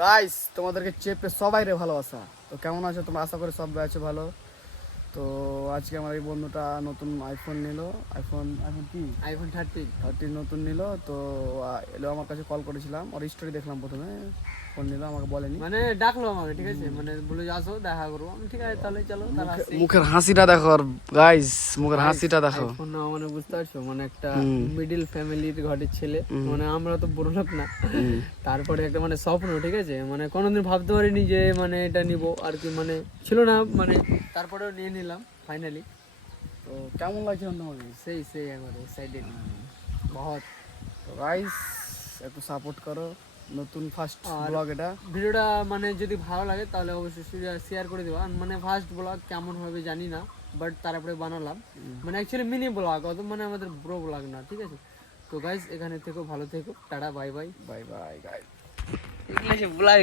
Guys তোমাদেরকে চেপে সবাই রে ভালোবাসা। তো কেমন আছো তোমরা? আশা করি সবাই আছো ভালো। তো আজকে আমার এই বন্ধুটা নতুন আইফোন নিল। আইফোন কি আইফোন 13 নতুন নিল। তো এলো আমার কাছে, কল করেছিলাম, ওর স্টোরি দেখলাম প্রথমে, ফোন নিল, আমাকে বলেনি। মানে ডাকলো আমাকে, ঠিক আছে, মানে বলে যে আসো দেখা করবো। আমি ঠিক আছে তাহলে চলো। তাহলে আসছি। মুখের হাসিটা দেখো গাইস, মুখের হাসিটা দেখো। আইফোন না মানে বুঝতে পারছো, মানে একটা মিডিল ফ্যামিলির ঘরের ছেলে, মানে আমরা তো বড় লোক না। তারপরে একটা মানে স্বপ্ন, ঠিক আছে, মানে কোনোদিন ভাবতে পারিনি যে মানে এটা নিব আর কি, মানে ছিল না, মানে তারপরেও নিয়ে নিলাম ফাইনালি। তো কেমন লাগছে তোমাকে? সেই আমার এক্সাইটেড বহুত। তো গাইস একটু সাপোর্ট করো, নতুন ফার্স্ট ব্লগ এটা। ভিডিওটা মানে যদি ভালো লাগে তাহলে অবশ্যই শেয়ার করে দেবা। মানে ফার্স্ট ব্লগ কেমন হবে জানি না, বাট তারপরে বানালাম, মানে অ্যাকচুয়ালি মিনি ব্লগ, অত মানে আমাদের ব্রো ব্লগ না, ঠিক আছে। তো গাইস এখানে থেকো, ভালো থেকো, tata, bye bye bye bye guys. এগুলো সে ব্লগ